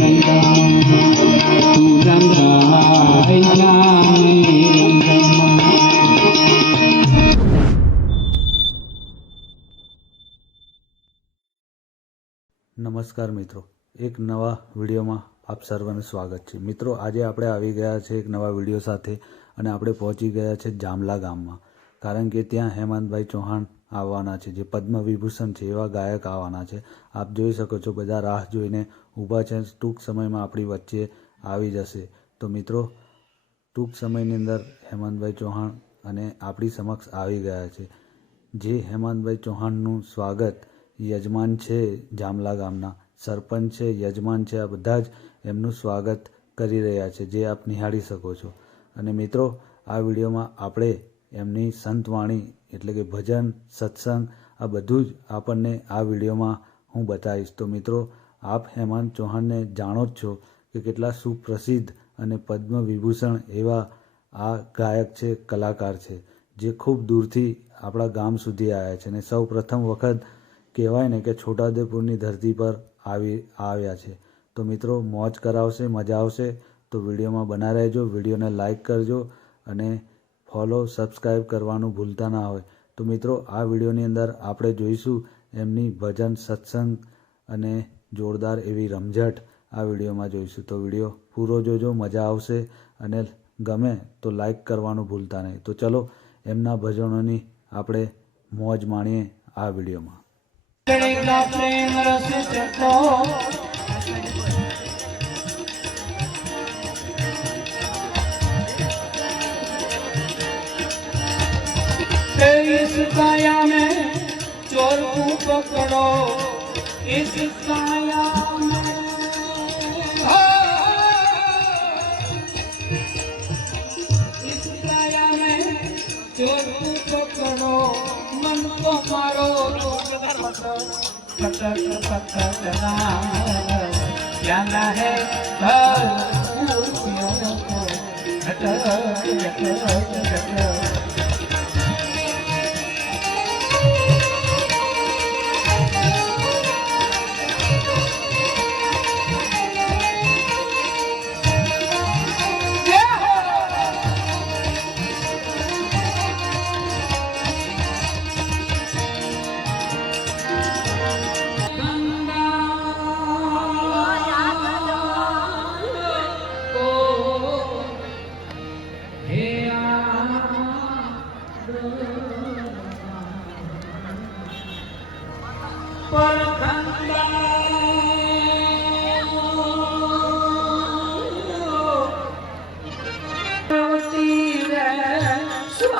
નમસ્કાર મિત્રો. એક નવા વિડીયોમાં આપ સર્વનું સ્વાગત છે. મિત્રો, આજે આપણે આવી ગયા છે એક નવા વીડિયો સાથે અને આપણે પહોંચી ગયા છે જામલા ગામમાં. કારણ કે ત્યાં હેમંતભાઈ ચૌહાણ આવવાના છે, જે પદ્મ વિભૂષણ છે એવા ગાયક આવવાના છે. આપ જોઈ શકો છો, બધા રાહ જોઈને ઊભા છે ટૂંક સમયમાં આપણી વચ્ચે આવી જશે. તો મિત્રો, ટૂંક સમયની અંદર હેમંતભાઈ ચૌહાણ અને આપણી સમક્ષ આવી ગયા છે. જે હેમંતભાઈ ચૌહાણનું સ્વાગત યજમાન છે જામલા ગામના, સરપંચ છે, યજમાન છે, આ બધા જ એમનું સ્વાગત કરી રહ્યા છે, જે આપ નિહાળી શકો છો. અને મિત્રો, આ વિડીયોમાં આપણે એમની સંતવાણી એટલે કે ભજન, સત્સંગ, આ બધું જ આપણને આ વિડીયોમાં હું બતાવીશ. તો મિત્રો આપ હેમંત ચૌહાણને જાણો જ છો કે કેટલા સુપ્રસિદ્ધ અને પદ્મ વિભૂષણ એવા આ ગાયક છે, કલાકાર છે, જે ખૂબ દૂરથી આપણા ગામ સુધી આવ્યા છે અને સૌ પ્રથમ વખત કહેવાય ને કે છોટાઉદેપુરની ધરતી પર આવી, આવ્યા છે. તો મિત્રો, મોજ કરાવશે, મજા આવશે, તો વિડીયોમાં બના રહેજો, વિડીયોને લાઇક કરજો અને ફોલો સબસ્ક્રાઈબ કરવાનું ભૂલતા ના હોય. તો મિત્રો, આ વિડીયોની અંદર આપણે જોઈશું એમની ભજન, સત્સંગ અને જોરદાર એવી રમઝટ આ વિડીયોમાં જોઈશું. તો વીડિયો પૂરો જોજો, મજા આવશે અને ગમે તો લાઈક કરવાનું ભૂલતા નહીં. તો ચલો, એમના ભજનોની આપણે મોજ માણીએ આ વિડીયોમાં. કરેગા મેં ચોર ચટો इस काया में चोर को पकड़ो इस काया में इस काया में चोर को पकड़ो मन को मारो तो खटक खटक नाम जाना है हर खूबियों को खटक खटक खटक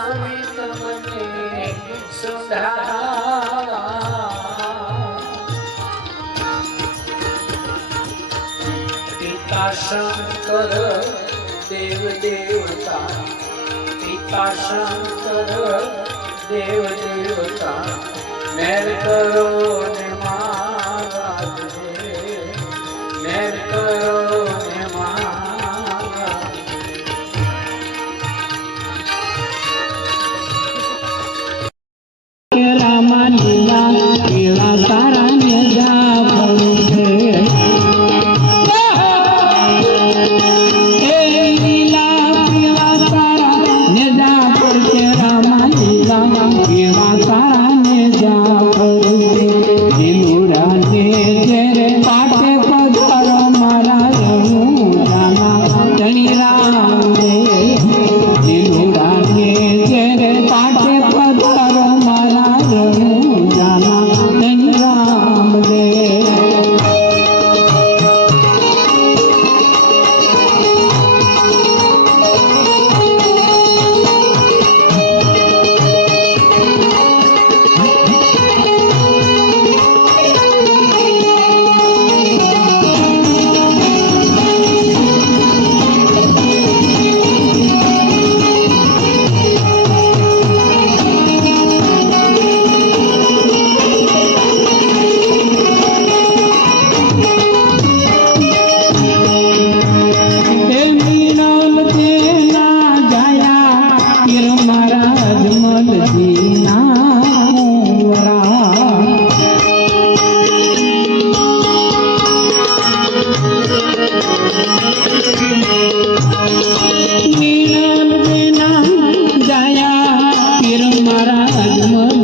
સ્વામી તમને સુધારા. પિતા શંકર દેવ દેવતા. પિતા શંકર દેવ દેવતા. મેર કરો ને મારા મેર કરો મારા મન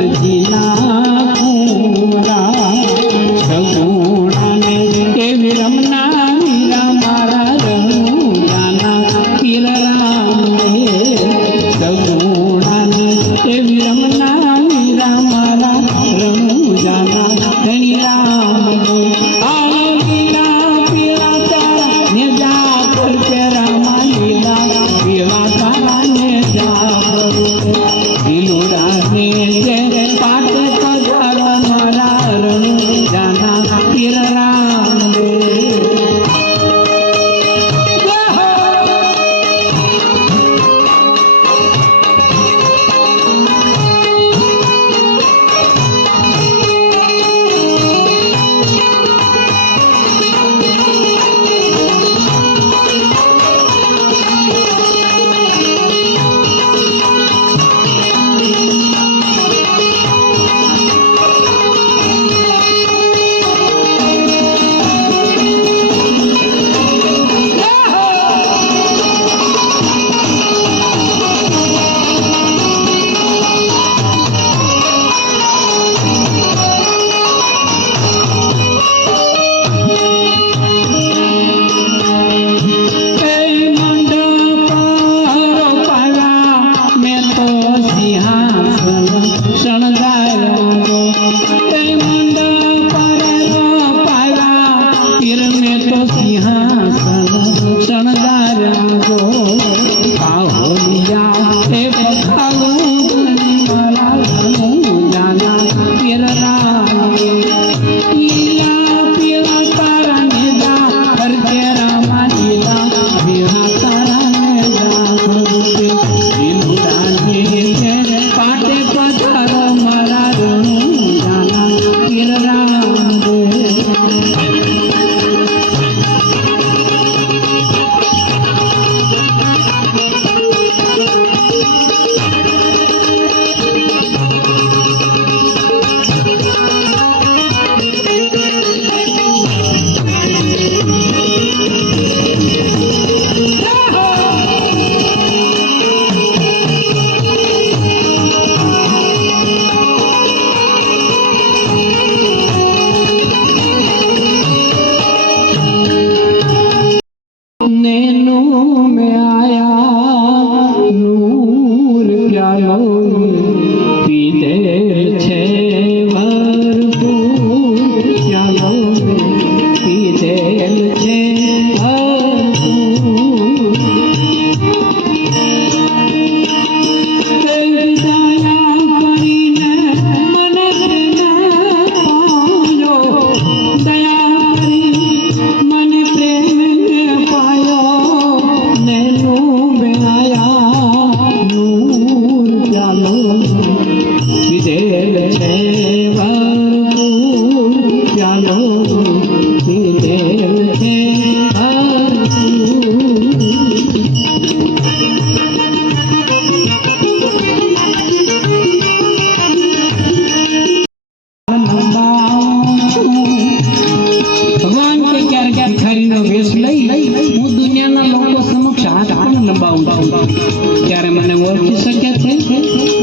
વેશ લઈ લઈ હું દુનિયાના લોકો સમક્ષ હાથ પણ લંબાવું છું. ત્યારે મને ઓળખી શકે છે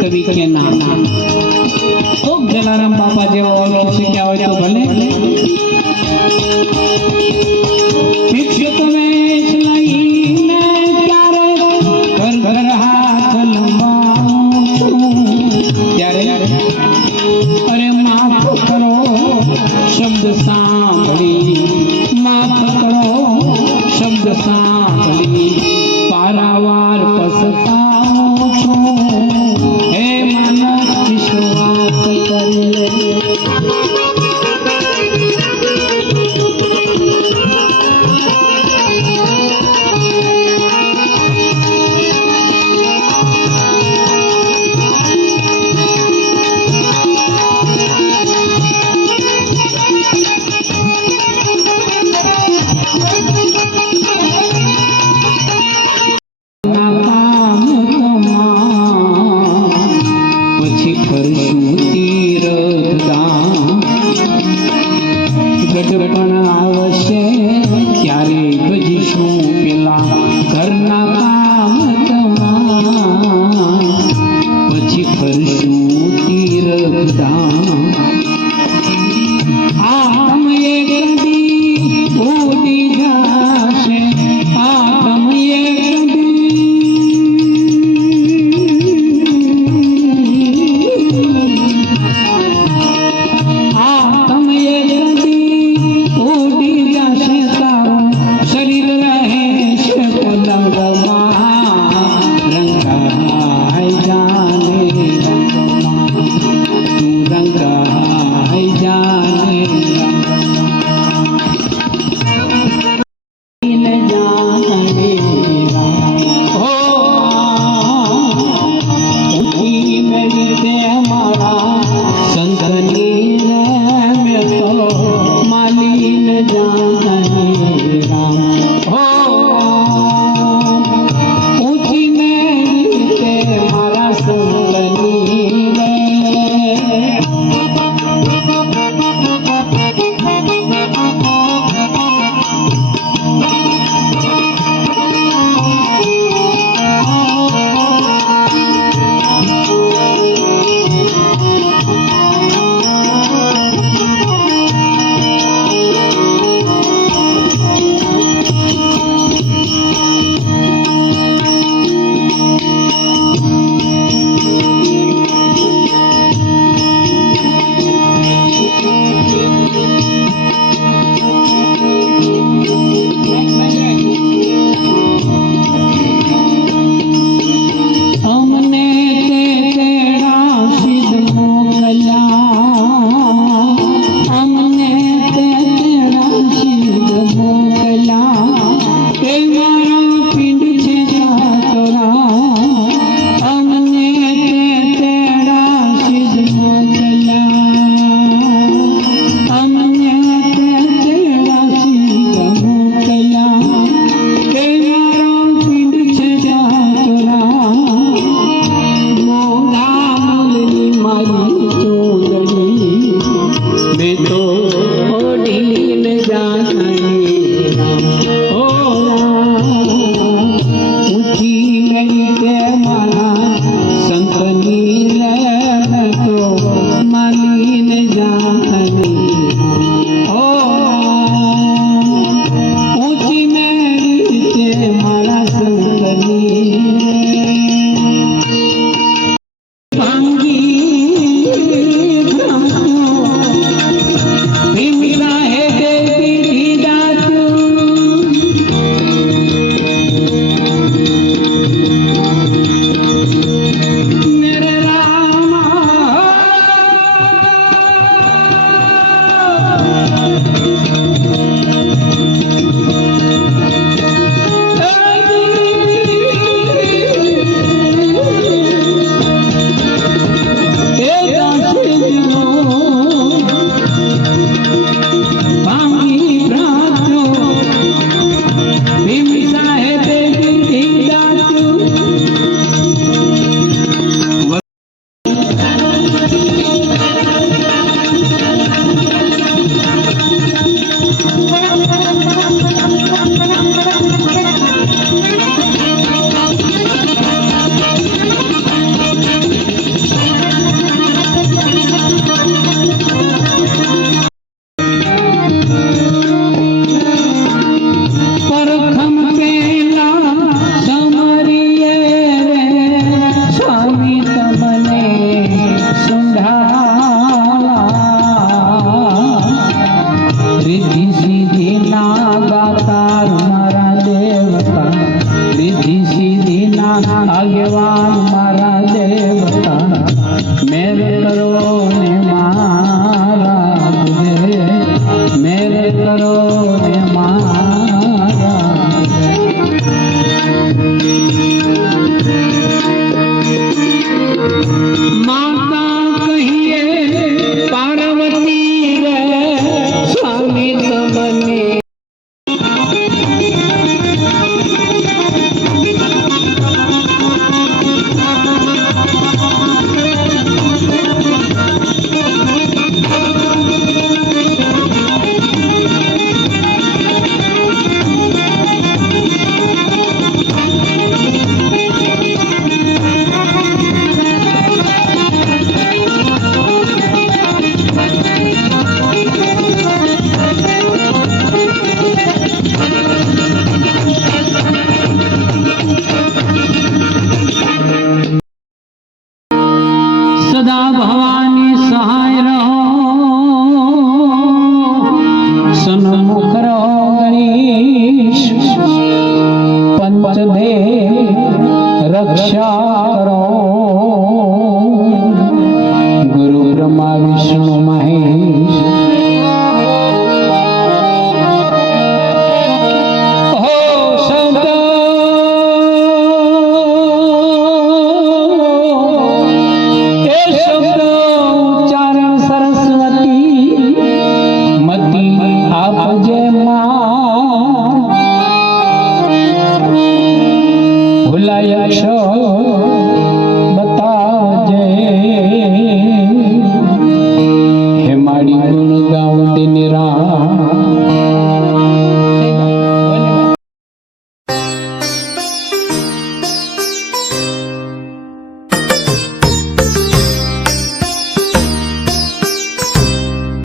કવિ કે ના. તો જલારામ બાપા જેવો ઓળખી શક્યા હોય તો ભલે